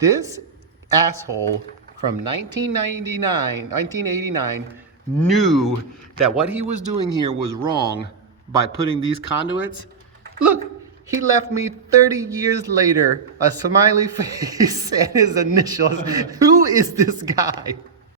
This asshole from 1989 knew that what he was doing here was wrong by putting these conduits. Look, he left me 30 years later a smiley face and his initials. Who is this guy?